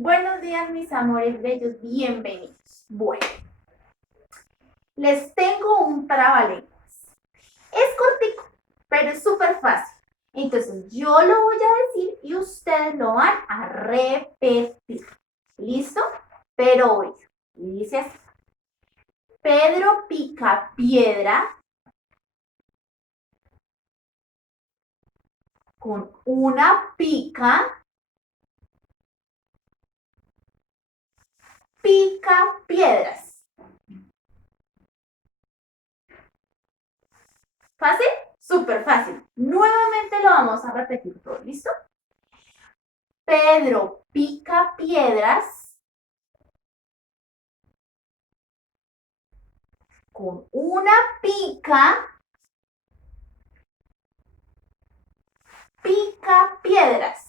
Buenos días, mis amores bellos, bienvenidos. Bueno, les tengo un trabalenguas. Es cortico, pero es súper fácil. Entonces, yo lo voy a decir y ustedes lo van a repetir. ¿Listo? Pero hoy, dice así. Pedro pica piedra con una pica, pica piedras. ¿Fácil? Súper fácil. Nuevamente lo vamos a repetir todo. ¿Listo? Pedro pica piedras con una pica, pica piedras.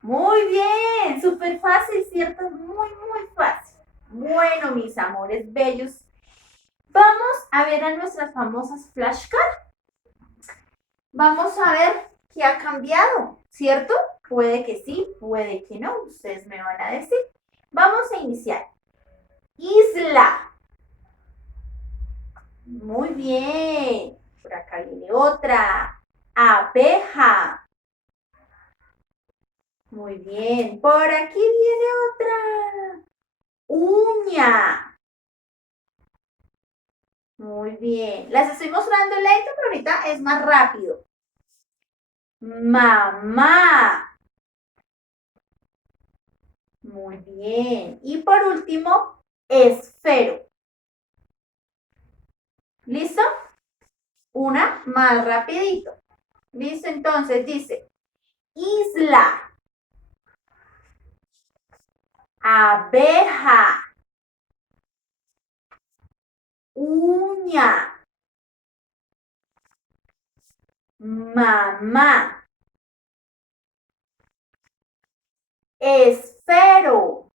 Muy bien, súper fácil, ¿cierto? Muy fácil. Bueno, mis amores bellos, vamos a ver a nuestras famosas flashcards. Vamos a ver qué ha cambiado, ¿cierto? Puede que sí, puede que no, ustedes me van a decir. Vamos a iniciar. Isla. Muy bien. Por acá viene otra. Abeja. Muy bien. Por aquí viene otra. Uña. Muy bien. Las estoy mostrando lento, pero ahorita es más rápido. Mamá. Muy bien. Y por último, esfero. ¿Listo? Una más rapidito. ¿Listo? Entonces dice, isla, abeja, uña, mamá, esfero.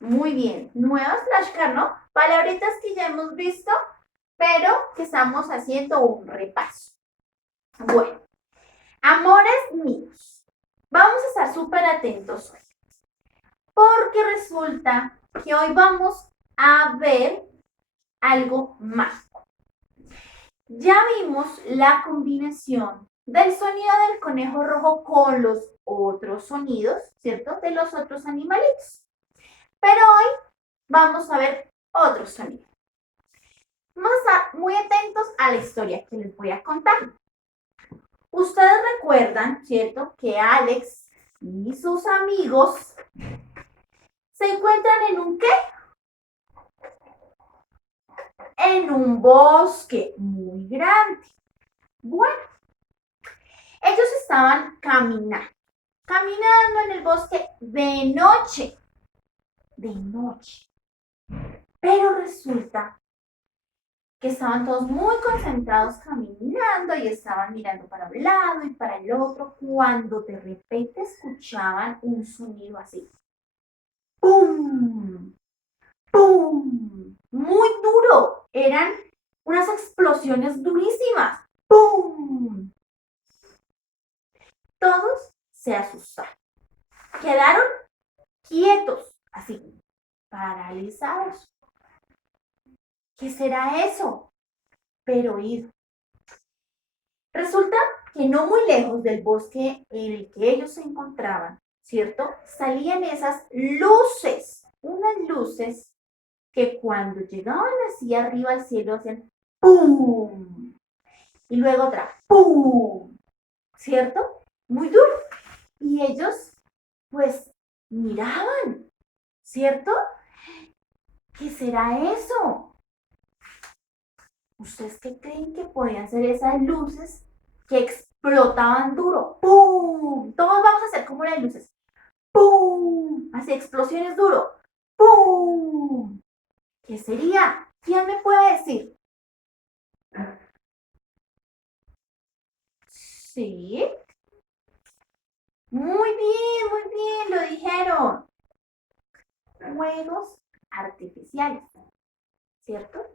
Muy bien. Nuevas flashcards, ¿no? Palabritas que ya hemos visto, pero que estamos haciendo un repaso. Bueno, amores míos, vamos a estar súper atentos hoy, porque resulta que hoy vamos a ver algo mágico. Ya vimos la combinación del sonido del conejo rojo con los otros sonidos, ¿cierto? De los otros animalitos. Pero hoy vamos a ver otro sonido. Vamos a estar muy atentos a la historia que les voy a contar. Ustedes recuerdan, ¿cierto?, que Alex y sus amigos se encuentran en un ¿qué? En un bosque muy grande. Bueno, ellos estaban caminando en el bosque de noche. De noche. Pero resulta que estaban todos muy concentrados caminando y estaban mirando para un lado y para el otro, cuando de repente escuchaban un sonido así. ¡Pum! ¡Pum! Muy duro. Eran unas explosiones durísimas. ¡Pum! Todos se asustaron. Quedaron quietos, así, paralizados. ¿Qué será eso? Pero oído. Resulta que no muy lejos del bosque en el que ellos se encontraban, ¿cierto? Salían esas luces, unas luces que cuando llegaban así arriba al cielo hacían ¡pum! Y luego otra ¡pum! ¿Cierto? Muy duro. Y ellos, pues, miraban, ¿cierto? ¿Qué será eso? ¿Ustedes qué creen que podían ser esas luces que explotaban duro? ¡Pum! Todos vamos a hacer como las luces. ¡Pum! Así, explosiones duro. ¡Pum! ¿Qué sería? ¿Quién me puede decir? Sí. Muy bien, lo dijeron. Juegos artificiales, ¿cierto?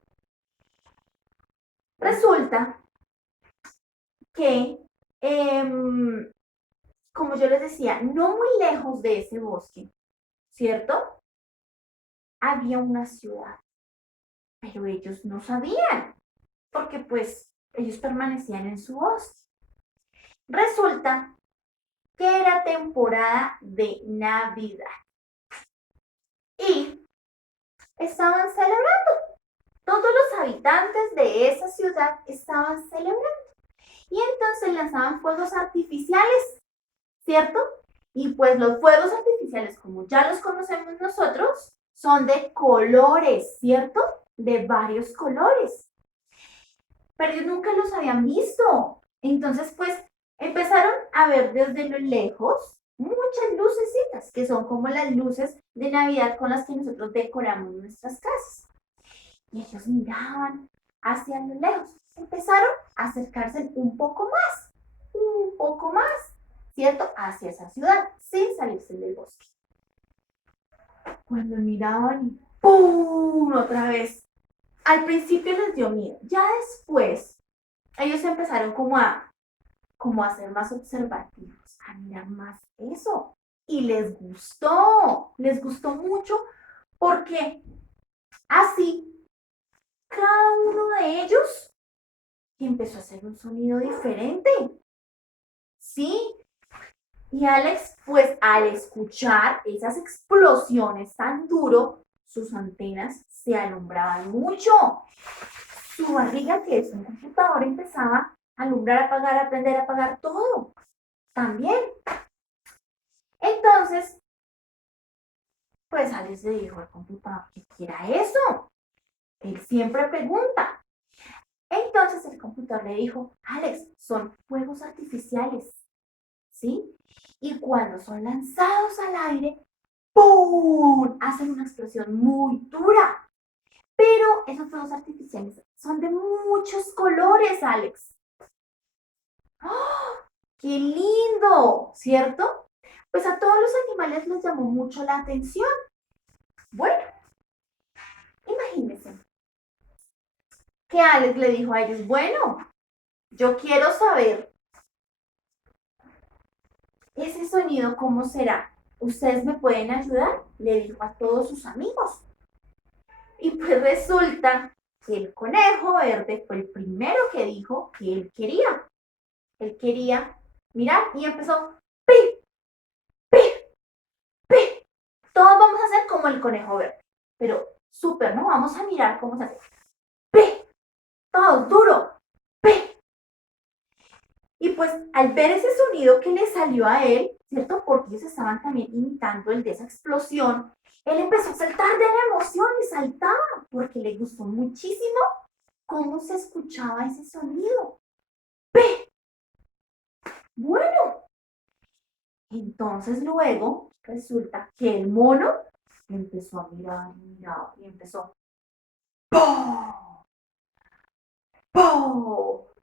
Resulta que como yo les decía, no muy lejos de ese bosque, ¿cierto? Había una ciudad, pero ellos no sabían, porque pues ellos permanecían en su bosque. Resulta que era temporada de Navidad y estaban celebrando. Todos los habitantes de esa ciudad estaban celebrando y entonces lanzaban fuegos artificiales, ¿cierto? Y pues los fuegos artificiales, como ya los conocemos nosotros, son de colores, ¿cierto? De varios colores. Pero ellos nunca los habían visto. Entonces, pues, empezaron a ver desde lo lejos muchas lucecitas, que son como las luces de Navidad con las que nosotros decoramos nuestras casas. Y ellos miraban hacia lo lejos. Empezaron a acercarse un poco más, ¿cierto? Hacia esa ciudad, sin salirse del bosque. Cuando miraban, ¡pum! Otra vez. Al principio les dio miedo. Ya después, ellos empezaron como a ser más observativos, a mirar más eso. Y les gustó mucho porque así cada uno de ellos empezó a hacer un sonido diferente. Sí, y Alex, pues al escuchar esas explosiones tan duro, sus antenas se alumbraban mucho. Su barriga, que es un computador, empezaba a alumbrar, apagar, aprender, a apagar todo. También. Entonces, pues Alex le dijo al computador que quiera eso. Él siempre pregunta. Entonces el computador le dijo, Alex, son fuegos artificiales, ¿sí? Y cuando son lanzados al aire, ¡pum! Hacen una explosión muy dura. Pero esos fuegos artificiales son de muchos colores, Alex. ¡Oh! ¡Qué lindo! ¿Cierto? Pues a todos los animales les llamó mucho la atención. Bueno, imagínense que Alex le dijo a ellos, bueno, yo quiero saber ese sonido cómo será. ¿Ustedes me pueden ayudar? Le dijo a todos sus amigos. Y pues resulta que el conejo verde fue el primero que dijo que él quería. Él quería mirar y empezó, pi, pi, pi. Todos vamos a hacer como el conejo verde. Pero súper, ¿no? Vamos a mirar cómo se hace. Pi, todo duro, pi. Y pues al ver ese sonido que le salió a él, ¿cierto? Porque ellos estaban también imitando el de esa explosión, él empezó a saltar de la emoción y saltaba porque le gustó muchísimo cómo se escuchaba ese sonido. ¡Pi! Bueno, entonces luego resulta que el mono empezó a mirar y empezó ¡po! ¡po!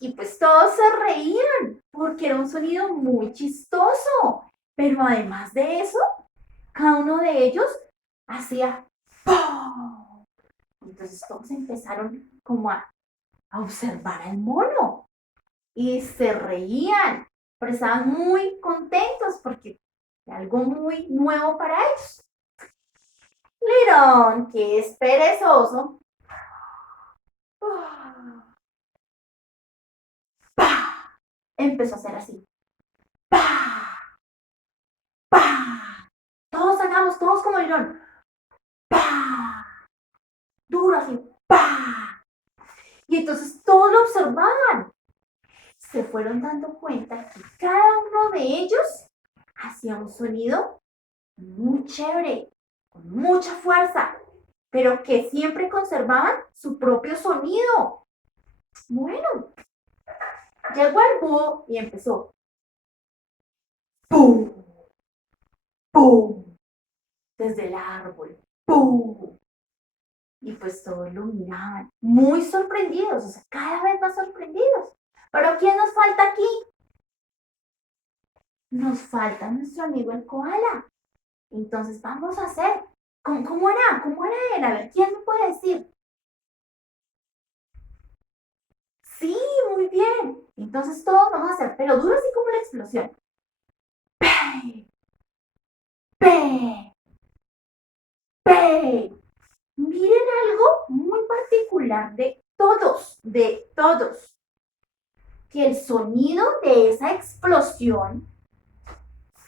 Y pues todos se reían porque era un sonido muy chistoso. Pero además de eso, cada uno de ellos hacía ¡po! Entonces todos empezaron como a observar al mono y se reían, pero estaban muy contentos porque era algo muy nuevo para ellos. Lirón, que es perezoso, ¡pah! Empezó a hacer así. ¡Pah! ¡Pah! Todos hagamos, todos como Lirón. ¡Pah! Duro así. ¡Pah! Y entonces todos lo observaban. Se fueron dando cuenta que cada uno de ellos hacía un sonido muy chévere, con mucha fuerza, pero que siempre conservaban su propio sonido. Bueno, llegó el búho y empezó. ¡Pum! ¡Pum! Desde el árbol. ¡Pum! Y pues todos lo miraban, muy sorprendidos, o sea, cada vez más sorprendidos. ¿Pero quién nos falta aquí? Nos falta nuestro amigo el koala. Entonces vamos a hacer. ¿Cómo era? ¿Cómo era él? A ver, ¿quién me puede decir? Sí, muy bien. Entonces todos vamos a hacer, pero duro así como la explosión. P, P. Miren algo muy particular de todos, que el sonido de esa explosión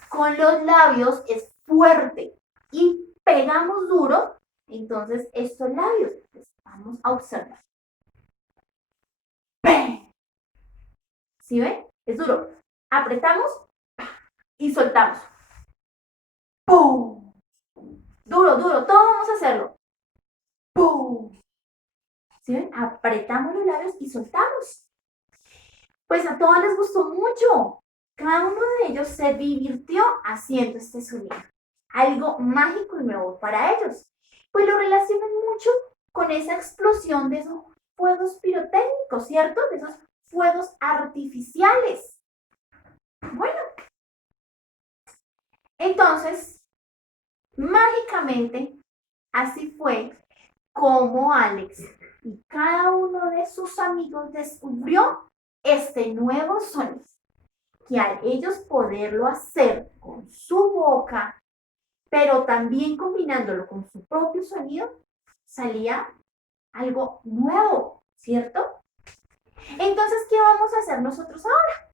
con los labios es fuerte y pegamos duro, entonces estos labios, pues, vamos a observar. ¿Sí ven? Es duro. Apretamos y soltamos. ¡Pum! Duro, duro, todos vamos a hacerlo. ¡Pum! ¿Sí ven? Apretamos los labios y soltamos. Pues a todos les gustó mucho. Cada uno de ellos se divirtió haciendo este sonido. Algo mágico y nuevo para ellos. Pues lo relacionan mucho con esa explosión de esos fuegos pirotécnicos, ¿cierto? De esos fuegos artificiales. Bueno, entonces, mágicamente, así fue como Alex y cada uno de sus amigos descubrió este nuevo sonido, que al ellos poderlo hacer con su boca, pero también combinándolo con su propio sonido, salía algo nuevo, ¿cierto? Entonces, ¿qué vamos a hacer nosotros ahora?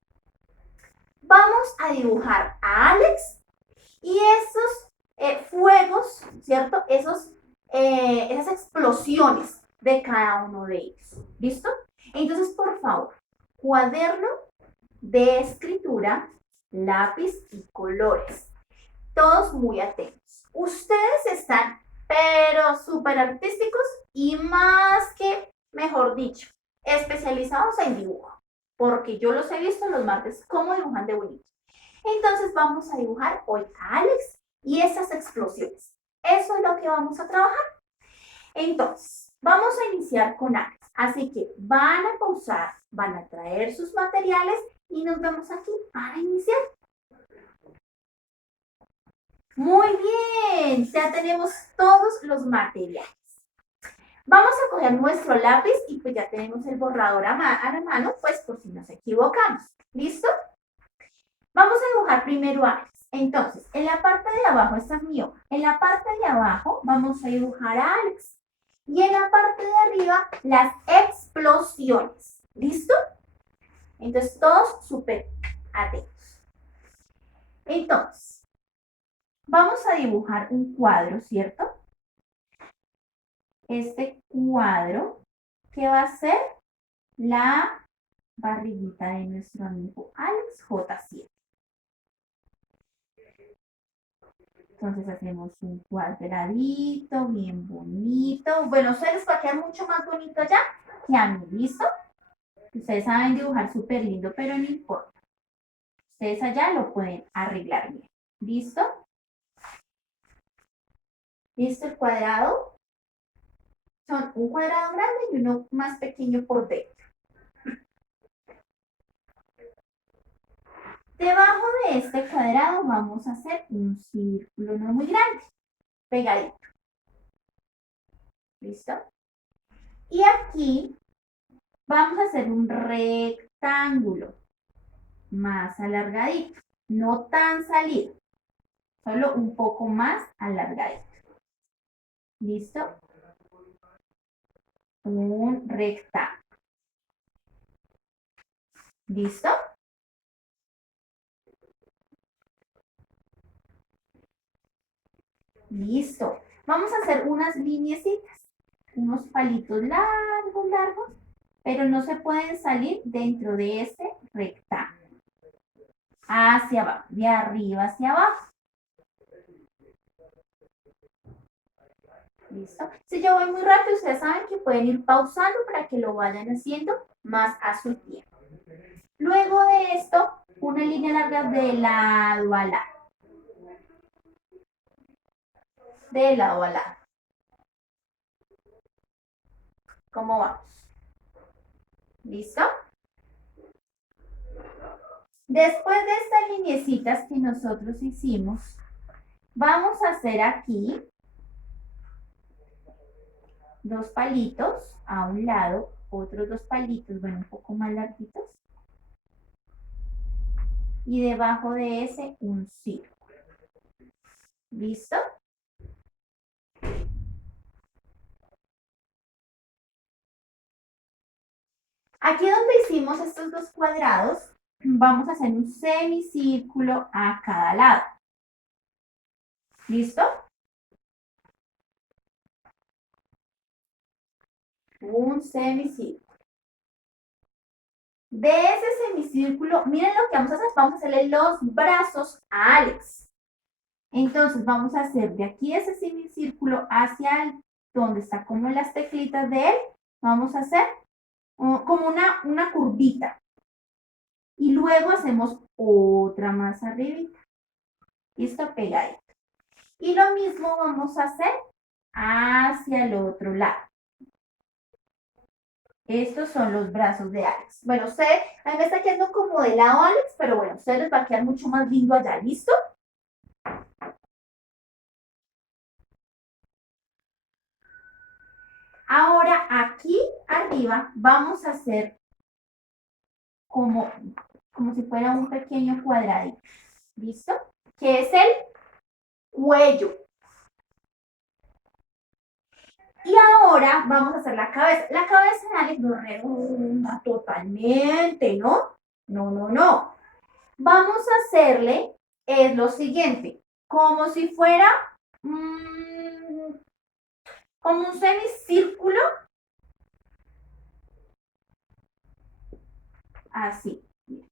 Vamos a dibujar a Alex y esos fuegos, ¿cierto? Esas explosiones de cada uno de ellos. ¿Listo? Entonces, por favor, cuaderno de escritura, lápiz y colores. Todos muy atentos. Ustedes están, pero súper artísticos y más que, mejor dicho, especializados en dibujo. Porque yo los he visto los martes cómo dibujan de bonito. Entonces vamos a dibujar hoy a Alex y esas explosiones. Eso es lo que vamos a trabajar. Entonces, vamos a iniciar con Alex. Así que van a pausar, van a traer sus materiales y nos vemos aquí para iniciar. Muy bien, ya tenemos todos los materiales. Vamos a coger nuestro lápiz y pues ya tenemos el borrador a la mano, pues por si nos equivocamos. ¿Listo? Vamos a dibujar primero a Alex. Entonces, en la parte de abajo, esta es mi hoja. En la parte de abajo vamos a dibujar a Alex. Y en la parte de arriba, las explosiones. ¿Listo? Entonces, todos súper atentos. Entonces, vamos a dibujar un cuadro, ¿cierto? Este cuadro que va a ser la barriguita de nuestro amigo Alex J7. Entonces hacemos un cuadradito bien bonito. Bueno, ustedes les va a quedar mucho más bonito ya que a mí, ¿listo? Ustedes saben dibujar súper lindo, pero no importa. Ustedes allá lo pueden arreglar bien. ¿Listo? ¿Listo el cuadrado? Son un cuadrado grande y uno más pequeño por dentro. Debajo de este cuadrado vamos a hacer un círculo no muy grande, pegadito. ¿Listo? Y aquí vamos a hacer un rectángulo más alargadito, no tan salido, solo un poco más alargadito. ¿Listo? Un rectángulo. ¿Listo? Listo. Vamos a hacer unas lineecitas, unos palitos largos, largos, pero no se pueden salir dentro de este rectángulo. Hacia abajo, de arriba hacia abajo. ¿Listo? Si yo voy muy rápido, ustedes saben que pueden ir pausando para que lo vayan haciendo más a su tiempo. Luego de esto, una línea larga de lado a lado. De lado a lado. ¿Cómo vamos? ¿Listo? Después de estas lineecitas que nosotros hicimos, vamos a hacer aquí dos palitos a un lado, otros dos palitos, bueno, un poco más larguitos. y debajo de ese un círculo. ¿Listo? Aquí donde hicimos estos dos cuadrados, vamos a hacer un semicírculo a cada lado. ¿Listo? Un semicírculo. De ese semicírculo, miren lo que vamos a hacer. Vamos a hacerle los brazos a Alex. Entonces vamos a hacer de aquí ese semicírculo hacia donde está como las teclitas de él. Vamos a hacer como una curvita. Y luego hacemos otra más arribita. ¿Listo? Pegadito. Y lo mismo vamos a hacer hacia el otro lado. Estos son los brazos de Alex. Bueno, a mí me está quedando como de lado Alex, pero bueno, a ustedes les va a quedar mucho más lindo allá. ¿Listo? Ahora aquí arriba vamos a hacer como si fuera un pequeño cuadradito. ¿Listo? Que es el cuello. Y ahora vamos a hacer la cabeza. La cabeza de Alex no redonda totalmente, ¿no? No. Vamos a hacerle lo siguiente, como si fuera como un semicírculo. Así.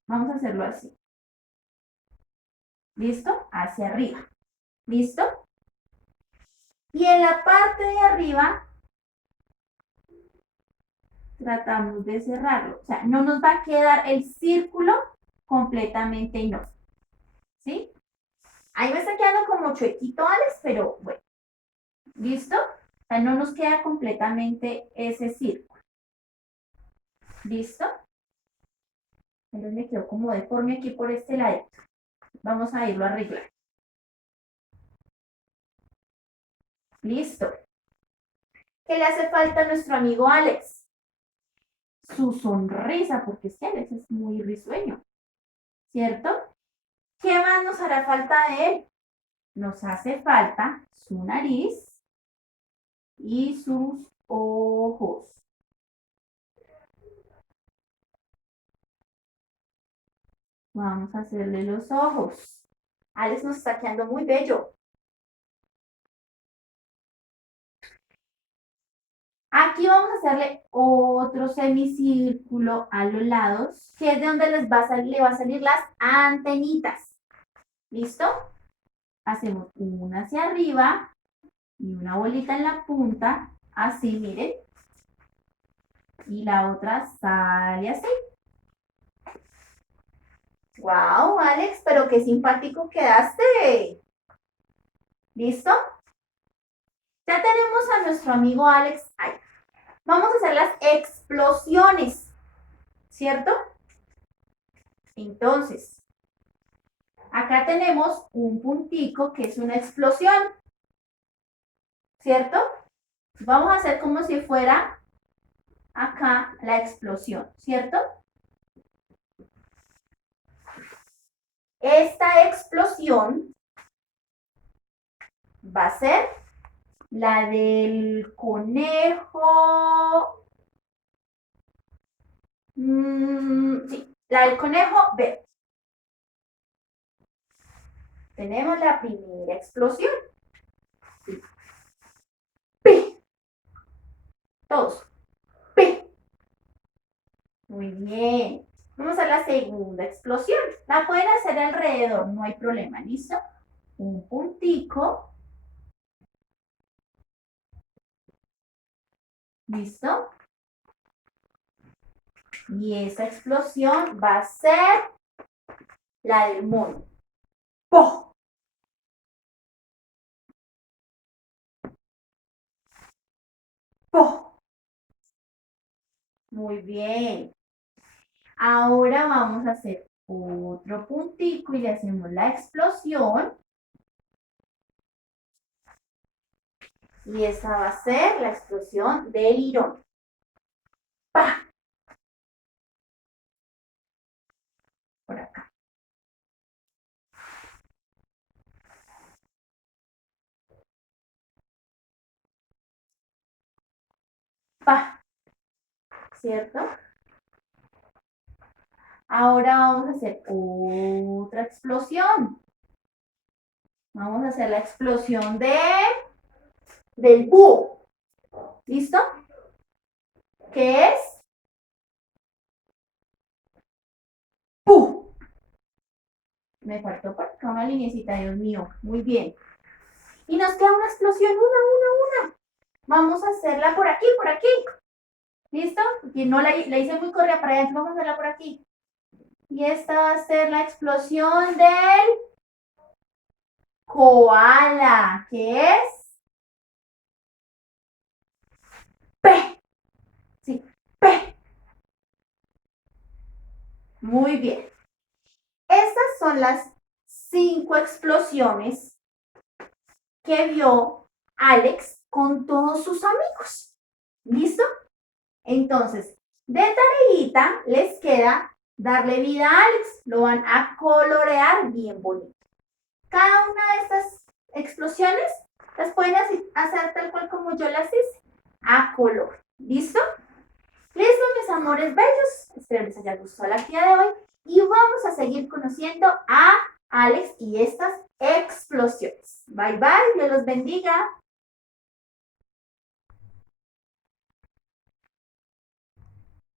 Vamos a hacerlo así. ¿Listo? Hacia arriba. ¿Listo? Y en la parte de arriba tratamos de cerrarlo. O sea, no nos va a quedar el círculo completamente no. ¿Sí? Ahí me está quedando como chuequito, Alex, pero bueno. ¿Listo? O sea, no nos queda completamente ese círculo. ¿Listo? Entonces me quedó como deforme aquí por este lado. Vamos a irlo a arreglar. Listo. ¿Qué le hace falta a nuestro amigo Alex? Su sonrisa, porque es que Alex es muy risueño, ¿cierto? ¿Qué más nos hará falta de él? Nos hace falta su nariz y sus ojos. Vamos a hacerle los ojos. Alex nos está quedando muy bello. Aquí vamos a hacerle otro semicírculo a los lados, que es de donde le va a salir las antenitas. ¿Listo? Hacemos una hacia arriba y una bolita en la punta, así, miren. Y la otra sale así. ¡Wow, Alex! Pero qué simpático quedaste. ¿Listo? Ya tenemos a nuestro amigo Alex ahí. Vamos a hacer las explosiones, ¿cierto? Entonces, acá tenemos un puntico que es una explosión, ¿cierto? Vamos a hacer como si fuera acá la explosión, ¿cierto? Esta explosión va a ser la del conejo. Sí, la del conejo verde. Tenemos la primera explosión. ¡Pi! Todos. ¡Pi! Muy bien. Vamos a la segunda explosión. La pueden hacer alrededor, no hay problema, ¿listo? Un puntico. ¿Listo? Y esa explosión va a ser la del mono. ¡Pum! ¡Pum! Muy bien. Ahora vamos a hacer otro puntico y le hacemos la explosión. Y esa va a ser la explosión del lirón. ¡Pah! Por acá. papá, ¿cierto? Ahora vamos a hacer otra explosión. Vamos a hacer la explosión del búho. ¿Listo? ¿Qué es? ¡Pum! Me faltó por acá una linecita, Dios mío. Muy bien. Y nos queda una explosión, una. Vamos a hacerla por aquí, por aquí. ¿Listo? Porque no la hice muy correa para adentro, vamos a hacerla por aquí. Y esta va a ser la explosión del koala, que es P. Sí, P. Muy bien. Estas son las 5 explosiones que vio Alex con todos sus amigos. ¿Listo? Entonces, de tareita les queda darle vida a Alex. Lo van a colorear bien bonito. Cada una de estas explosiones las pueden hacer tal cual como yo las hice, a color. ¿Listo? Listo, mis amores bellos. Espero les haya gustado la actividad de hoy y vamos a seguir conociendo a Alex y estas explosiones. Bye, bye. Dios los bendiga.